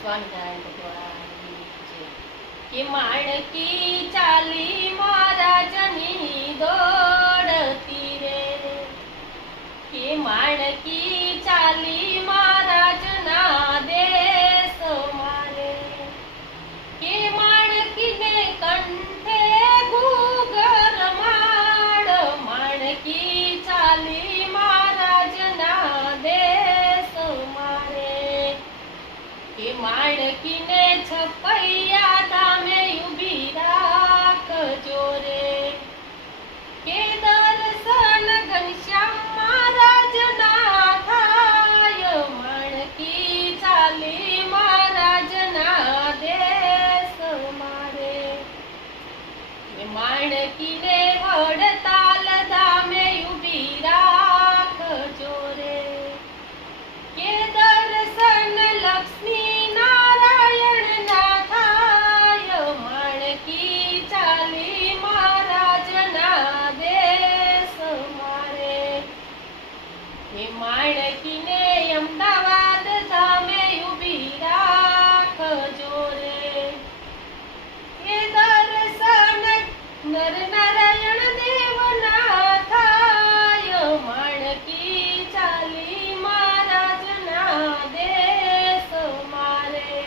સ્વામિનારાયણ ભગવાનની જય. કે માણકી ચાલી મહારાજની દોડતી રે, કે માણકી ચાલી મહારાજના દેશ મારે, કે માણકીને કંઠે ઘૂઘર માળ, માણકી ચાલી મહારાજના દેશ મારે, કે માણકીને છપૈયા ધામે ઊભી રાખજો રે, કે દર્શન ઘનશ્યામ મહારાજના થાય, માણકી ચાલી મહારાજના દેશ મારે, કે માણકીને વડતાલ ધામે ઊભી રાખજો રે, કે દર્શન લક્ષ્મી નારાયણ ના થાય, માણકી ચાલી મહારાજના દેશ મારે, કે માણકીને અમદાવાદ ધામે ઊભી રાખજો રે, કે દર્શન નર નારાયણ દેવના થાય, માણકી ચાલી મહારાજના દેશ મારે,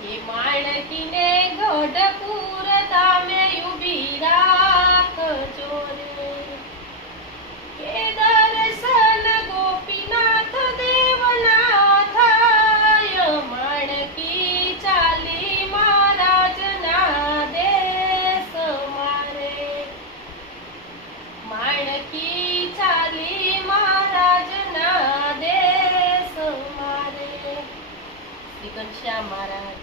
કે માણકીને ગઢપુર ધામે ઊભી રાખજો રે, કે દર્શન ગોપીનાથ દેવના થાય, માણકી ચાલી મહારાજના દેશ મારે, માણકી ચાલી મહારાજના દેશ મારે. શ્રી ઘનશ્યામ મહારાજ.